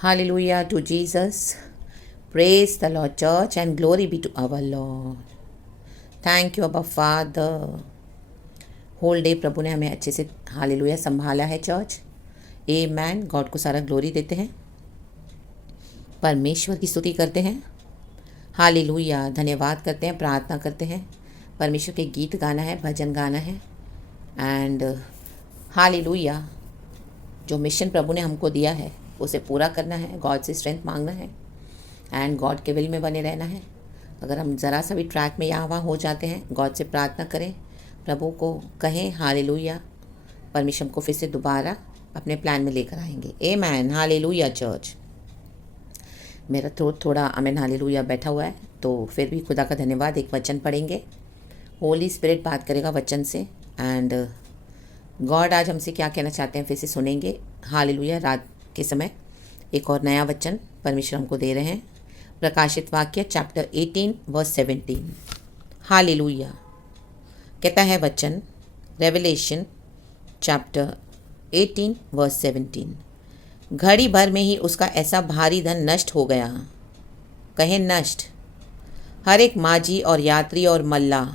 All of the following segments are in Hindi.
Hallelujah to Jesus. Praise the Lord, church, and glory be to our Lord. Thank you अबा फादर. होल डे प्रभु ने हमें अच्छे से हालेलुया संभाला है चर्च. A man. गॉड को सारा ग्लोरी देते हैं, परमेश्वर की स्तुति करते हैं. हालेलुया. धन्यवाद करते हैं, प्रार्थना करते हैं. परमेश्वर के गीत गाना है, भजन गाना है. And hallelujah. जो मिशन प्रभु ने हमको दिया है उसे पूरा करना है. गॉड से स्ट्रेंथ मांगना है एंड गॉड के विल में बने रहना है. अगर हम ज़रा सा भी ट्रैक में यहाँ वहाँ हो जाते हैं, गॉड से प्रार्थना करें, प्रभु को कहें हालेलुया. परमेश्वर को फिर से दोबारा अपने प्लान में लेकर आएंगे. आमेन. Hallelujah church. मेरा थ्रोट थोड़ा आमेन हालेलुया बैठा हुआ है, तो फिर भी खुदा का धन्यवाद. एक वचन पढ़ेंगे, होली स्पिरिट बात करेगा वचन से. एंड गॉड आज हमसे क्या कहना चाहते हैं फिर से सुनेंगे. हालेलुया. रात के समय एक और नया वचन परमेश्वर हमको दे रहे हैं. प्रकाशित वाक्य चैप्टर 18 वर्स 17. हालेलुया. कहता है वचन, रेवलेशन चैप्टर 18 वर्स 17. घड़ी भर में ही उसका ऐसा भारी धन नष्ट हो गया. कहे नष्ट. हर एक माझी और यात्री और मल्ला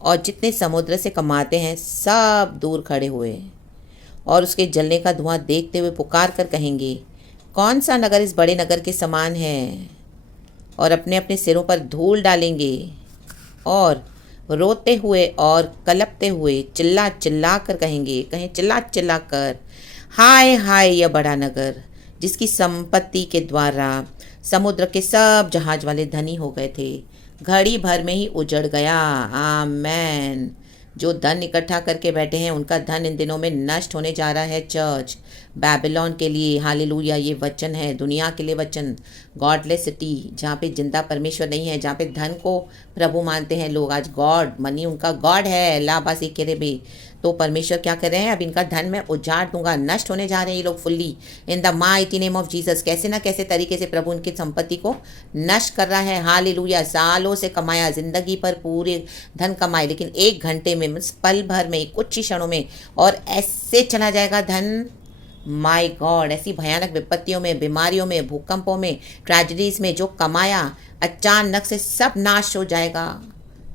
और जितने समुद्र से कमाते हैं सब दूर खड़े हुए और उसके जलने का धुआं देखते हुए पुकार कर कहेंगे, कौन सा नगर इस बड़े नगर के समान है. और अपने अपने सिरों पर धूल डालेंगे और रोते हुए और कलपते हुए चिल्ला चिल्ला कर कहेंगे. कहें चिल्ला चिल्ला कर, हाय हाय यह बड़ा नगर जिसकी संपत्ति के द्वारा समुद्र के सब जहाज वाले धनी हो गए थे, घड़ी भर में ही उजड़ गया. आमेन. जो धन इकट्ठा करके बैठे हैं उनका धन इन दिनों में नष्ट होने जा रहा है चर्च. बैबिलोन के लिए हालेलुया ये वचन है, दुनिया के लिए वचन. गॉडलेस सिटी, जहाँ पे जिंदा परमेश्वर नहीं है, जहाँ पे धन को प्रभु मानते हैं लोग. आज गॉड मनी उनका गॉड है. लाबासी के भी तो परमेश्वर क्या कर रहे हैं, अब इनका धन मैं उजाड़ दूंगा. नष्ट होने जा रहे हैं ये लोग fully in the mighty name of Jesus. कैसे ना कैसे तरीके से प्रभु उनकी संपत्ति को नष्ट कर रहा है. हालेलुया. सालों से कमाया, जिंदगी पर पूरे धन कमाए, लेकिन एक घंटे में, पल भर में, कुछ ही क्षणों में और ऐसे चला जाएगा धन. My God. ऐसी भयानक विपत्तियों में, बीमारियों में, भूकंपों में, ट्रेजेडीज में जो कमाया अचानक से सब नाश हो जाएगा.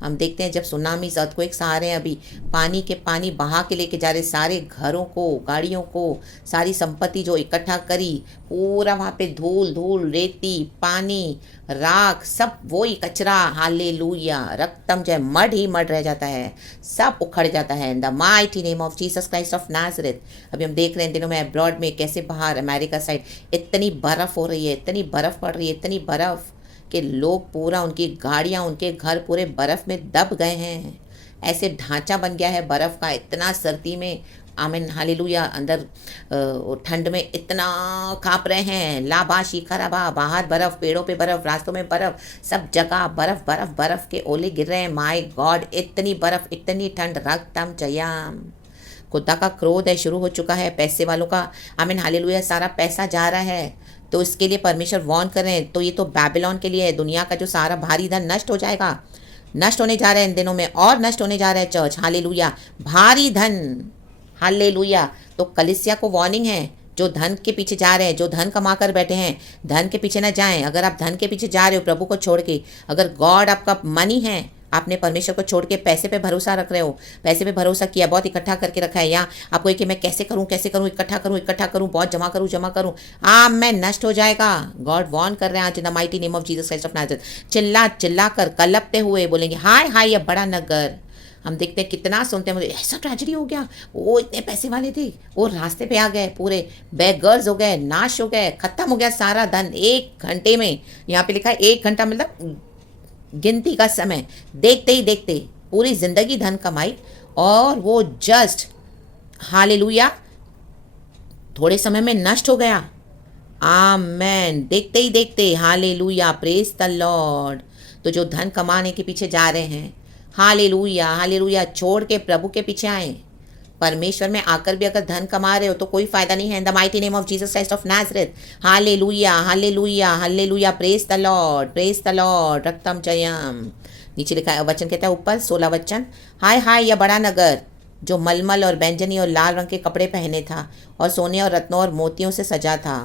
हम देखते हैं जब सुनामी अर्थक्वेक्स आ रहे हैं, अभी पानी के पानी बहा के लेके जा रहे, सारे घरों को, गाड़ियों को, सारी संपत्ति जो इकट्ठा करी, पूरा वहाँ पे धूल धूल, रेती, पानी, राख, सब वही कचरा. हालेलुया. रक्तम जो है मड ही मड रह जाता है, सब उखड़ जाता है in the mighty name of Jesus Christ of Nazareth. अभी हम देख रहे हैं दिनों में अब्रॉड में कैसे बाहर अमेरिका साइड इतनी बर्फ़ हो रही है, इतनी बर्फ़ पड़ रही है, इतनी बर्फ़ कि लोग पूरा, उनकी गाड़ियाँ, उनके घर पूरे बर्फ़ में दब गए हैं. ऐसे ढांचा बन गया है बर्फ़ का. इतना सर्दी में आमीन हालेलुया, अंदर ठंड में इतना काँप रहे हैं. लाबाशी खराबा, बाहर बर्फ़, पेड़ों पे बर्फ़, रास्तों में बर्फ़, सब जगह बर्फ़ बर्फ़ बर्फ़ के ओले गिर रहे हैं. My God. इतनी बर्फ़, इतनी ठंड. रक्तम जयाम. खुदा का क्रोध है, शुरू हो चुका है पैसे वालों का. आमीन हालेलुया. सारा पैसा जा रहा है, तो इसके लिए परमेश्वर वॉर्न कर रहे हैं. तो ये तो बैबिलोन के लिए है. दुनिया का जो सारा भारी धन नष्ट हो जाएगा. नष्ट होने जा रहे हैं इन दिनों में, और नष्ट होने जा रहा है चर्च. हालेलुया. भारी धन. हालेलुया. तो कलीसिया को वार्निंग है, जो धन के पीछे जा रहे हैं, जो धन कमा कर बैठे हैं, धन के पीछे ना जाएं. अगर आप धन के पीछे जा रहे हो प्रभु को छोड़ के, अगर गॉड आपका मनी है, आपने परमेश्वर को छोड़ के पैसे पे भरोसा रख रहे हो, पैसे पे भरोसा किया, बहुत इकट्ठा करके रखा है, या आपको कि मैं कैसे करूं, इकट्ठा करूं, बहुत जमा करूं, मैं नष्ट हो जाएगा. गॉड वॉर्न कर रहे हैं आज इन the mighty name of Jesus Christ of Nazareth. चिल्ला चिल्ला कर कलपते हुए बोलेंगे, हाय हाय यह बड़ा नगर. हम देखते हैं कितना सुनते हैं, मुझे ऐसा ट्रेजेडी हो गया, वो इतने पैसे वाले थे, वो रास्ते पे आ गए, पूरे बेगर्स हो गए, नाश हो गए, खत्म हो गया सारा धन एक घंटे में. यहाँ पे लिखा है 1 घंटा, मतलब गिनती का समय. देखते ही देखते पूरी जिंदगी धन कमाई और वो जस्ट हालेलुया थोड़े समय में नष्ट हो गया. आमेन. देखते ही देखते. हालेलुया. Praise the Lord. तो जो धन कमाने के पीछे जा रहे हैं, हालेलुया हालेलुया, छोड़ के प्रभु के पीछे आए. परमेश्वर में आकर भी अगर धन कमा रहे हो तो कोई फायदा नहीं है. In the mighty name of Jesus Christ of Nazareth. Hallelujah hallelujah hallelujah. Praise the Lord, praise the Lord. रक्तम जयम. नीचे लिखा है वचन, कहता है ऊपर 16 वचन, हाय हाय यह बड़ा नगर जो मलमल और बैंजनी और लाल रंग के कपड़े पहने था और सोने और रत्नों और मोतियों से सजा था.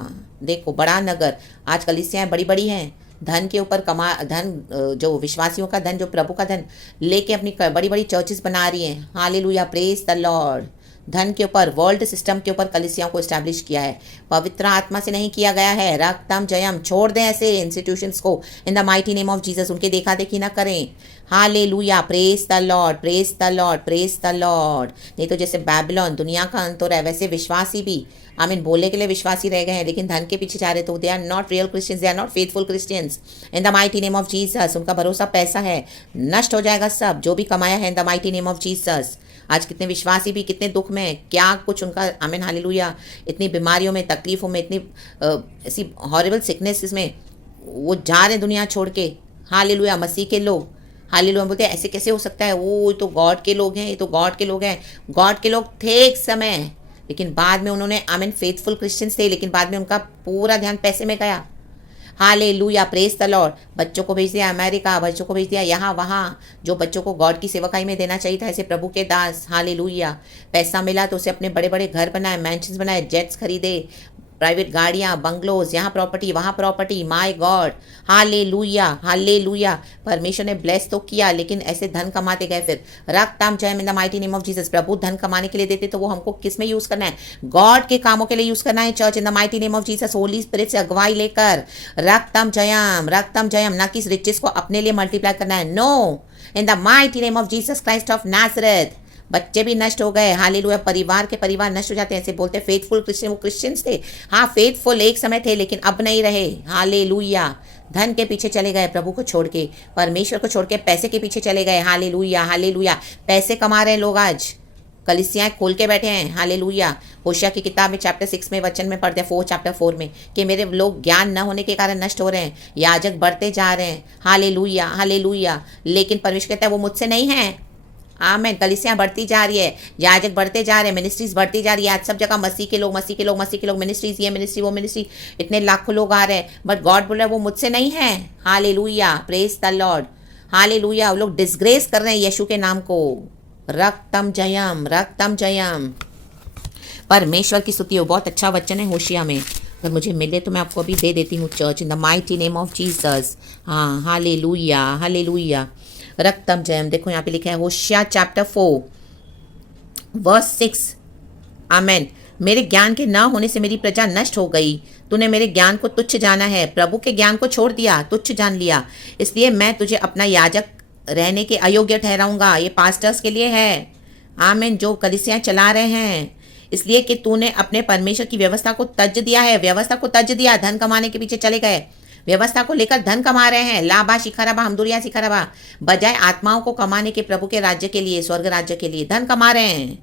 देखो बड़ा नगर, आज कलीसियाएं बड़ी बड़ी हैं, धन के ऊपर धन, जो विश्वासियों का धन, जो प्रभु का धन लेके अपनी बड़ी बड़ी चर्चेस बना रही हैं। Hallelujah, praise the Lord. धन के ऊपर, वर्ल्ड सिस्टम के ऊपर कलीसियाओं को एस्टैब्लिश किया है, पवित्र आत्मा से नहीं किया गया है। रक्तम जयम, छोड़ दें ऐसे इंस्टीट्यूशंस को इन the mighty name of Jesus. उनके देखा देखी ना करें। Hallelujah, praise the Lord, praise the Lord, praise the Lord. नहीं तो जैसे बैबिलोन दुनिया का अंत हो रहा है, वैसे विश्वासी भी बोलने के लिए विश्वासी रह गए हैं, लेकिन धन के पीछे जा रहे, तो they are not real Christians, they are not faithful Christians in the mighty name of Jesus. उनका भरोसा पैसा है, नष्ट हो जाएगा सब जो भी कमाया है in the mighty name of Jesus. आज कितने विश्वासी भी कितने दुख में, क्या कुछ उनका हालेलुया, इतनी बीमारियों में, तकलीफों में, इतनी ऐसी हॉरिबल सिकनेसेस में वो जा रहे हैं दुनिया छोड़ के। हालेलुया, मसीह के लोग हालेलुया बोलते हैं ऐसे कैसे हो सकता है, वो तो गॉड के लोग हैं, ये तो गॉड के लोग हैं। गॉड के लोग थे एक समय, लेकिन बाद में उन्होंने फेथफुल क्रिश्चियंस थे, लेकिन बाद में उनका पूरा ध्यान पैसे में गया। Hallelujah, praise the Lord. बच्चों को भेज दिया अमेरिका, बच्चों को भेज दिया यहाँ वहाँ, जो बच्चों को गॉड की सेवकाई में देना चाहिए था, ऐसे प्रभु के दास। हालेलुया, पैसा मिला तो उसे अपने बड़े बड़े घर बनाए, मैंशंस बनाए, जेट्स खरीदे, प्राइवेट गाड़ियाँ, बंगलोज, यहाँ प्रॉपर्टी वहाँ property. My God, hallelujah, hallelujah. परमेश्वर ने ब्लेस तो किया, लेकिन ऐसे धन कमाते गए। फिर रक्तम जय in the mighty name of Jesus. प्रभु धन कमाने के लिए देते, तो वो हमको किस में यूज करना है? गॉड के कामों के लिए यूज करना है। Church in the mighty name of Jesus, Holi spirit से अगुवाई लेकर रक्तम जयम, ना कि रिचेस को अपने लिए मल्टीप्लाई करना है। No, in the mighty name of Jesus Christ of Nazareth. बच्चे भी नष्ट हो गए, हालेलुया, परिवार के परिवार नष्ट हो जाते हैं। ऐसे बोलते हैं फेथफुल क्रिश्चियन, वो क्रिश्चियंस थे, हाँ फेथफुल एक समय थे, लेकिन अब नहीं रहे। हालेलुया, धन के पीछे चले गए, प्रभु को छोड़ के, परमेश्वर को छोड़ के पैसे के पीछे चले गए। हालेलुया, हालेलुया, पैसे कमा रहे हैं लोग आज, कलीसियाएं खोल के बैठे हैं। हालेलुया, होशिया की किताब में चैप्टर 6 में वचन में पढ़ते हैं, चैप्टर 4 में, कि मेरे लोग ज्ञान न होने के कारण नष्ट हो रहे हैं, याजक बढ़ते जा रहे हैं। हालेलुया, हालेलुया, लेकिन परमेश्वर कहता है वो मुझसे नहीं है। आमेन, कलीसियाँ बढ़ती जा रही है, याजक बढ़ते जा रहे हैं, मिनिस्ट्रीज बढ़ती जा रही है। आज सब जगह मसीह के लोग, मसीह के लोग, मसीह के लोग, मिनिस्ट्रीज, ये मिनिस्ट्री वो मिनिस्ट्री, इतने लाखों लोग आ रहे हैं, बट गॉड बोल रहा है वो मुझसे नहीं है। Hallelujah, praise the Lord. Hallelujah, वो लोग डिसग्रेस कर रहे हैं यीशु के नाम को। रक्तम जयम, रक्तम जयम। परमेश्वर की स्तुति हो। बहुत अच्छा वचन है होशिया में, अगर मुझे मिले तो मैं आपको अभी दे देती हूँ। Church in the mighty name of Jesus. हाँ, हालेलुया, हालेलुया, रक्तम जयम। देखो यहाँ पे लिखा है होशिया चैप्टर 4 वर्स 6। आमेन। मेरे ज्ञान के न होने से मेरी प्रजा नष्ट हो गई, तूने मेरे ज्ञान को तुच्छ जाना है। प्रभु के ज्ञान को छोड़ दिया, तुच्छ जान लिया, इसलिए मैं तुझे अपना याजक रहने के अयोग्य ठहराऊंगा। ये पास्टर्स के लिए है, आमेन, जो कलीसियाँ चला रहे हैं, इसलिए कि तूने अपने परमेश्वर की व्यवस्था को तज दिया है। व्यवस्था को तज दिया, धन कमाने के पीछे चले गए, व्यवस्था को लेकर धन कमा रहे हैं। लाबा शिखरबा हमदुरिया शिखरबा, बजाय आत्माओं को कमाने के, प्रभु के राज्य के लिए, स्वर्ग राज्य के लिए धन कमा रहे हैं।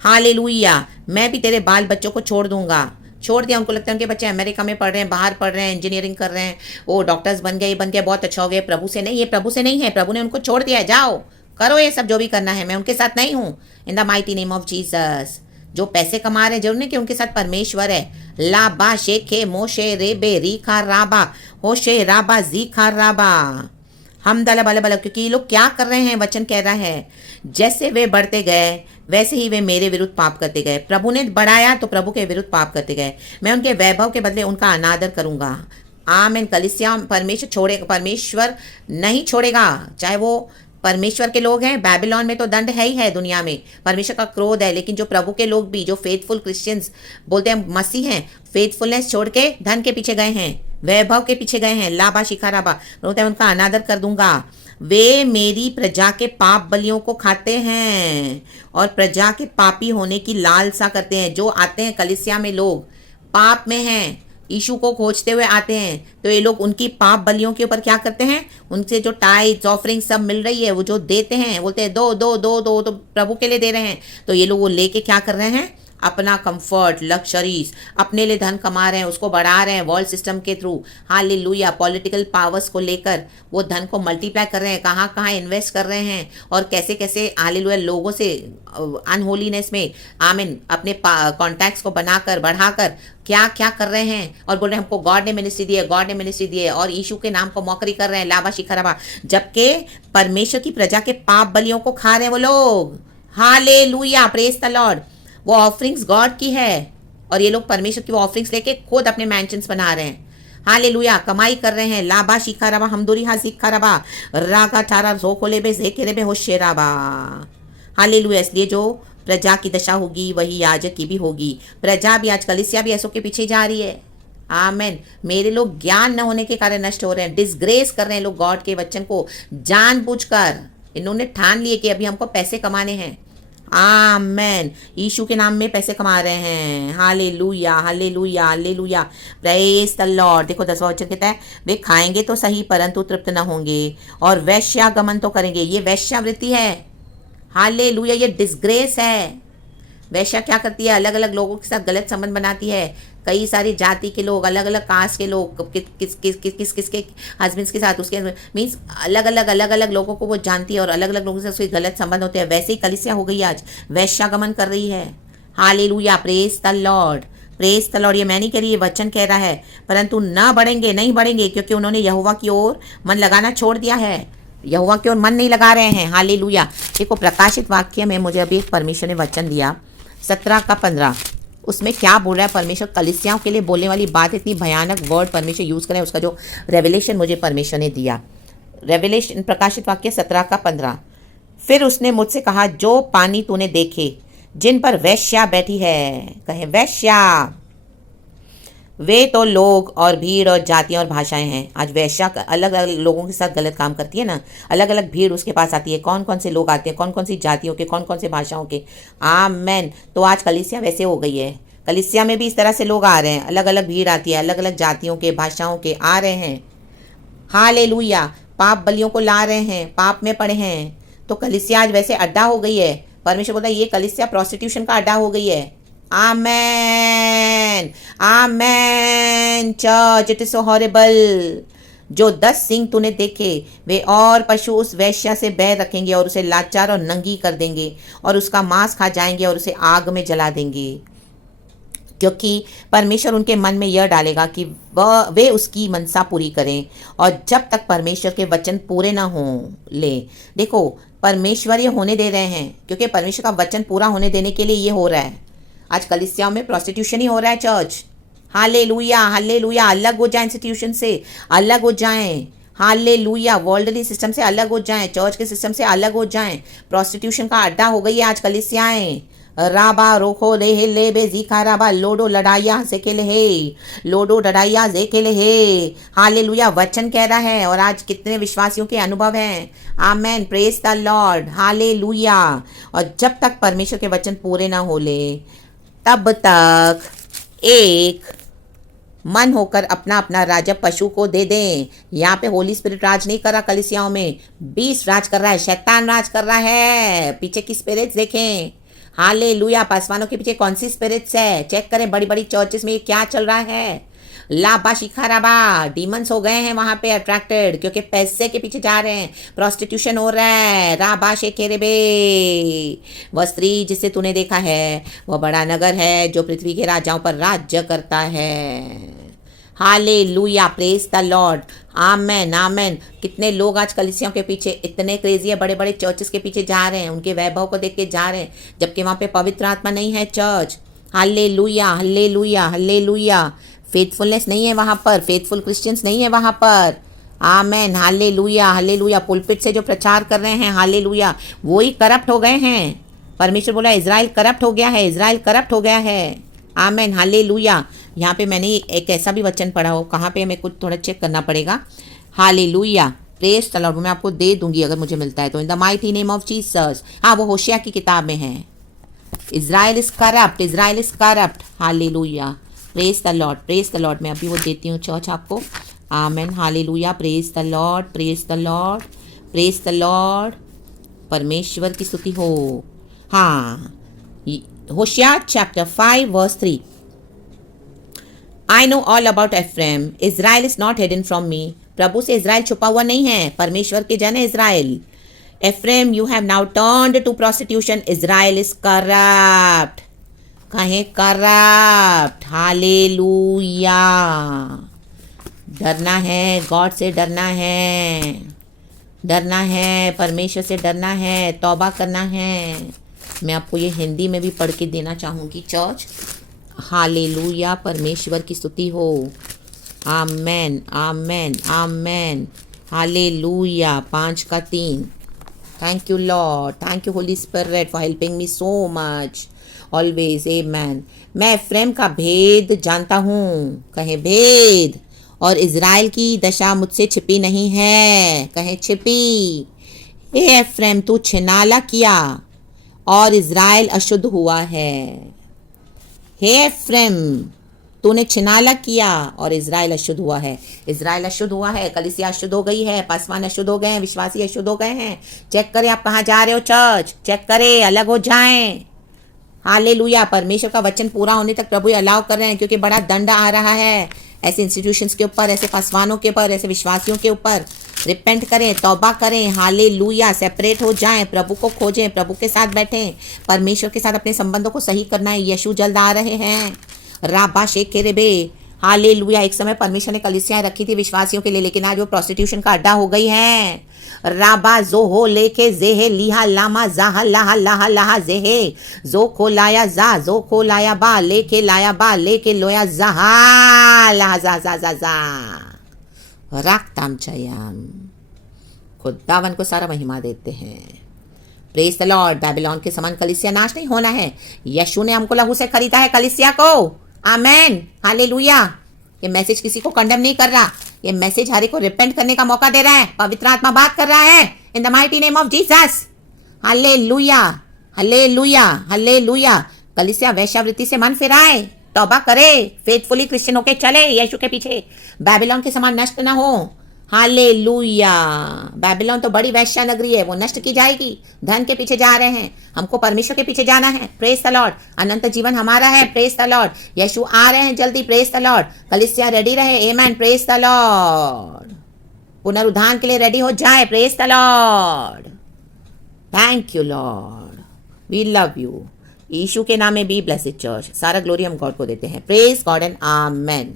हालेलुया, मैं भी तेरे बाल बच्चों को छोड़ दूंगा। छोड़ दिया, उनको लगता है उनके बच्चे अमेरिका में पढ़ रहे हैं, बाहर पढ़ रहे हैं, इंजीनियरिंग कर रहे हैं, वो डॉक्टर्स बन गए, बहुत अच्छा हो गए। प्रभु से नहीं, ये प्रभु से नहीं है, प्रभु ने उनको छोड़ दिया है। जाओ करो ये सब जो भी करना है, मैं उनके साथ नहीं हूँ। इन the mighty name of Jesus. जो पैसे कमा रहे हैं, जरूर नहीं कि उनके साथ परमेश्वर है। लाबा शेखे मोशे रेबे रीखा राबा होशे राबा जीखा राबा हम दला बल बल। क्योंकि ये लोग क्या कर रहे हैं, वचन कह रहा है, जैसे वे बढ़ते गए वैसे ही वे मेरे विरुद्ध पाप करते गए। प्रभु ने बढ़ाया तो प्रभु के विरुद्ध पाप करते गए। मैं उनके वैभव के बदले उनका अनादर करूंगा। आमीन। कलीसिया परमेश्वर नहीं छोड़ेगा, चाहे वो परमेश्वर के लोग हैं। बैबिलोन में तो दंड है ही है, दुनिया में परमेश्वर का क्रोध है, लेकिन जो प्रभु के लोग भी, जो फेथफुल क्रिश्चियंस बोलते हैं मसीह हैं, फेथफुलनेस छोड़ के धन के पीछे गए हैं, वैभव के पीछे गए हैं, लाबा शिखाराबा, बोलते हैं उनका अनादर कर दूंगा। वे मेरी प्रजा के पाप बलियों को खाते हैं और प्रजा के पापी होने की लालसा करते हैं। जो आते हैं कलीसिया में, लोग पाप में हैं, यीशु को खोजते हुए आते हैं, तो ये लोग उनकी पाप बलियों के ऊपर क्या करते हैं, उनसे जो टाइट्स ऑफरिंग सब मिल रही है, वो जो देते हैं, बोलते हैं दो दो दो दो, तो प्रभु के लिए दे रहे हैं। तो ये लोग वो लेके क्या कर रहे हैं, अपना कंफर्ट, लग्जरीज, अपने लिए धन कमा रहे हैं, उसको बढ़ा रहे हैं वर्ल्ड सिस्टम के थ्रू। हालेलुया, पॉलिटिकल पावर्स को लेकर वो धन को मल्टीप्लाई कर रहे हैं, कहाँ कहाँ इन्वेस्ट कर रहे हैं, और कैसे कैसे हालेलुया लोगों से अनहोलीनेस में, आमीन, अपने कॉन्टैक्ट्स को बनाकर बढ़ाकर क्या क्या कर रहे हैं, और बोल रहे हैं हमको गॉड ने मिनिस्ट्री दी है, गॉड ने मिनिस्ट्री दी है, और यीशु के नाम को मौकरी कर रहे हैं, लाबा शिखरबा, जबकि परमेश्वर की प्रजा के पाप बलियों को खा रहे हैं वो लोग। Hallelujah, praise the Lord. वो ऑफरिंग्स गॉड की है, और ये लोग परमेश्वर की ऑफरिंग्स लेके खुद अपने मैंशंस बना रहे हैं। हालेलुया, कमाई कर रहे हैं। लाभा शिखा रबा हमदोरी हा शिखा रबा रागा ठारा जो खोले बे जेके बे होशेराबा। हालेलुया। इसलिए जो प्रजा की दशा होगी वही याजक की भी होगी। प्रजा भी आज कलीसिया भी ऐसों के पीछे जा रही है। आमेन। मेरे लोग ज्ञान न होने के कारण नष्ट हो रहे हैं, डिसग्रेस कर रहे हैं लोग गॉड के वचन को जानबूझकर। इन्होंने ठान लिए कि अभी हमको पैसे कमाने हैं। आमेन। यीशु के नाम में पैसे कमा रहे हैं। Hallelujah hallelujah hallelujah, praise the Lord. देखो 10वां वचन कहता है वे खाएंगे तो सही परंतु तृप्त न होंगे और वैश्यागमन तो करेंगे। ये वैश्यावृत्ति है। हालेलुया, ये डिसग्रेस है। वैश्या क्या करती है? अलग अलग लोगों के साथ गलत संबंध बनाती है। कई सारी जाति के लोग, अलग अलग कास्ट के लोग, किसके हस्बैंड्स के साथ उसके मीन्स अलग अलग लोगों को वो जानती है और अलग अलग लोगों से उसके गलत संबंध होते हैं। वैसे ही कलीसिया हो गई आज, वैश्यागमन कर रही है। Hallelujah, praise the Lord, praise the Lord. ये मैं नहीं कह रही, ये वचन कह रहा है। परंतु नहीं बढ़ेंगे क्योंकि उन्होंने यहोवा की ओर मन लगाना छोड़ दिया है। यहोवा की ओर मन नहीं लगा रहे हैं। हालेलुया। देखो प्रकाशित वाक्य में मुझे अभी एक परमेश्वर ने वचन दिया 17:15। उसमें क्या बोल रहा है परमेश्वर? कलीसियाओं के लिए बोलने वाली बात, इतनी भयानक वर्ड परमेश्वर यूज़ करें, उसका जो रेवलेशन मुझे परमेश्वर ने दिया। रेवलेशन प्रकाशित वाक्य 17:15। फिर उसने मुझसे कहा, जो पानी तूने देखे जिन पर वैश्या बैठी है, कहे वैश्या, वे तो लोग और भीड़ और जातियाँ और भाषाएं हैं। आज वैश्या अलग अलग लोगों के साथ गलत काम करती है ना, अलग अलग भीड़ उसके पास आती है। कौन कौन से लोग आते हैं, कौन कौन सी जातियों के, कौन कौन से भाषाओं के। आमेन। तो आज कलीसिया वैसे हो गई है। कलीसिया में भी इस तरह से लोग आ रहे हैं, अलग अलग भीड़ आती है, अलग अलग जातियों के, भाषाओं के आ रहे हैं। हालेलुया। पाप बलियों को ला रहे हैं, पाप में पड़े हैं। तो कलीसिया आज वैसे अड्डा हो गई है। परमेश्वर बोलता है ये कलीसिया प्रोस्टिट्यूशन का अड्डा हो गई है। Amen amen. Church, it is so horrible. जो 10 सिंह तूने देखे वे और पशु उस वैश्या से बैर रखेंगे और उसे लाचार और नंगी कर देंगे और उसका मांस खा जाएंगे और उसे आग में जला देंगे, क्योंकि परमेश्वर उनके मन में यह डालेगा कि वे उसकी मनसा पूरी करें और जब तक परमेश्वर के वचन पूरे ना हों ले। देखो परमेश्वर ये होने दे रहे हैं क्योंकि परमेश्वर का वचन पूरा होने देने के लिए ये हो रहा है। आज कलीसियाओं में प्रोस्टिट्यूशन ही हो रहा है। Church, hallelujah hallelujah. अलग हो जाएं, इंस्टीट्यूशन से अलग हो जाएं। हालेलुया। वर्ल्डली सिस्टम से अलग हो जाएं, चर्च के सिस्टम से अलग हो जाएं। प्रोस्टिट्यूशन का अड्डा हो गई है आज कलीसियाएं। राबा रोखो ले ले बे जीखा राबा लोडो लड़ाइया सेकेले हे, लोडो लड़ाइया जेकेले हे। हालेलुया। वचन कह रहा है और आज कितने विश्वासियों के अनुभव हैं। आमेन, प्रेज द लॉर्ड, हालेलुया। और जब तक परमेश्वर के वचन पूरे ना हो ले तब तक एक मन होकर अपना अपना राजा पशु को दे दें। यहाँ पे होली स्पिरिट राज नहीं कर रहा कलीसियाओं में, 20 राज कर रहा है, शैतान राज कर रहा है। पीछे की स्पिरिट्स देखें। हालेलुया। पासवानों के पीछे कौन सी स्पिरिट्स है चेक करें। बड़ी बड़ी चर्चेस में ये क्या चल रहा है? लाबा शिखाराबा, डीमंस हो गए हैं वहां पे अट्रैक्टेड क्योंकि पैसे के पीछे जा रहे हैं। प्रोस्टिट्यूशन हो रहा है। राबा शेखेरेबे। वह स्त्री जिसे तूने देखा है वह बड़ा नगर है जो पृथ्वी के राजाओं पर राज्य करता है। Hallelujah, praise the Lord. Amen amen. कितने लोग आज कलीसियाओं के पीछे इतने क्रेजी है, बड़े बड़े चर्चेस के पीछे जा रहे हैं, उनके वैभव को देख के जा रहे हैं, जबकि वहाँ पे पवित्र आत्मा नहीं है। Church, hallelujah hallelujah hallelujah. Faithfulness नहीं है वहाँ पर, फेथफुल क्रिश्चियंस नहीं है वहाँ पर। आमेन, हालेलुया हालेलुया। पुलपिट से जो प्रचार कर रहे हैं, हालेलुया, वो ही करप्ट हो गए हैं। परमेश्वर बोला इजराइल करप्ट हो गया है, इजराइल करप्ट हो गया है। आमेन, हालेलुया। यहाँ पे मैंने एक ऐसा भी वचन पढ़ा हो, कहाँ पे हमें कुछ थोड़ा चेक करना पड़ेगा। Hallelujah, praise the Lord. मैं आपको दे दूंगी अगर मुझे मिलता है तो। In the mighty name of Jesus. हाँ, वो होशिया की किताब में है। Israel is corrupt, Israel is corrupt. Hallelujah, praise the Lord, praise the Lord. मैं अभी वो देती हूँ चर्च आपको। Amen, hallelujah, praise the Lord, praise the Lord, praise the Lord. परमेश्वर की स्तुति हो। हाँ, Hosea chapter 5 verse 3। I know all about Ephraim. Israel is not hidden from me. प्रभु से इजराइल छुपा हुआ नहीं है, परमेश्वर के जन है Israel. Ephraim, you have now turned to prostitution. Israel is corrupt. कहें करप्ट। हालेलुया। डरना है, गॉड से डरना है, डरना है, परमेश्वर से डरना है, तौबा करना है। मैं आपको ये हिंदी में भी पढ़ के देना चाहूँगी चर्च। हालेलुया, परमेश्वर की स्तुति हो। आमेन आमेन आमेन। हालेलुया। 5 का 3। Thank you Lord, thank you Holy Spirit for helping me so much always. Amen. मैं एफ्रेम का भेद जानता हूँ, कहे भेद, और इज़राइल की दशा मुझसे छिपी नहीं है, कहे छिपी। हे एफ्रेम, तू छिनाला किया और इज़राइल अशुद्ध हुआ है। हे एफ्रेम, तूने छिनाला किया और इज़राइल अशुद्ध हुआ है। इज़राइल अशुद्ध हुआ है, कलीसिया अशुद्ध हो गई है, पासवान अशुद्ध हो गए हैं, विश्वासी अशुद्ध हो गए हैं। चेक करें आप कहाँ जा रहे हो चर्च, चेक करें, अलग हो जाएं। हालेलुया। परमेश्वर का वचन पूरा होने तक प्रभु अलाउ कर रहे हैं, क्योंकि बड़ा दंड आ रहा है ऐसे इंस्टीट्यूशंस के ऊपर, ऐसे पासवानों के ऊपर, ऐसे विश्वासियों के ऊपर। रिपेंट करें, तौबा करें। हालेलुया। सेपरेट हो जाएं, प्रभु को खोजें, प्रभु के साथ बैठें, परमेश्वर के साथ अपने संबंधों को सही करना है। यीशु जल्द आ रहे हैं। राबा शेख के रेबे। हालेलुया। एक समय परमेश्वर ने कलीसियाएं रखी थी विश्वासियों के लिए, लेकिन आज वो प्रोस्टिट्यूशन का अड्डा हो गई हैं। राबा जोहो लेके जेहे लिहा लामा जाहा लाहा लाहा लाहा जेहे जो खो लाया जो खो लाया बा लेके लोया जहा लाहा जा राक्ताम चयाम। खुदावन को सारा महिमा देते हैं। Praise the Lord. बेबीलोन के समान कलीसिया नाश नहीं होना है। यीशु ने हमको लहू से खरीदा है कलीसिया को। आमेन। हालेलुया। ये मैसेज किसी को कंडेम नहीं कर रहा, ये मैसेज हर एक को रिपेंट करने का मौका दे रहा है। पवित्र आत्मा बात कर रहा है in the mighty name of Jesus. Hallelujah hallelujah hallelujah. कलीसिया वैश्यावृत्ति से मन फिराए, तौबा करे, फेथफुली क्रिश्चियन होके चले यीशु के पीछे, बेबीलोन के समान नष्ट ना हो। हालेलुया। बेबीलोन तो बड़ी वैश्या नगरी है, वो नष्ट की जाएगी। धन के पीछे जा रहे हैं, हमको परमेश्वर के पीछे जाना है। Praise the Lord. अनंत जीवन हमारा है। Praise the Lord. यीशु आ रहे हैं जल्दी। Praise the Lord. कलीसिया रेडी रहे। आमेन। Praise the Lord. पुनरुद्धान के लिए रेडी हो जाए। Praise the Lord. Thank you Lord, we love you. यीशु के नाम में बी ब्लेसेड चर्च। सारा ग्लोरी हम गॉड को देते हैं। Praise God and amen.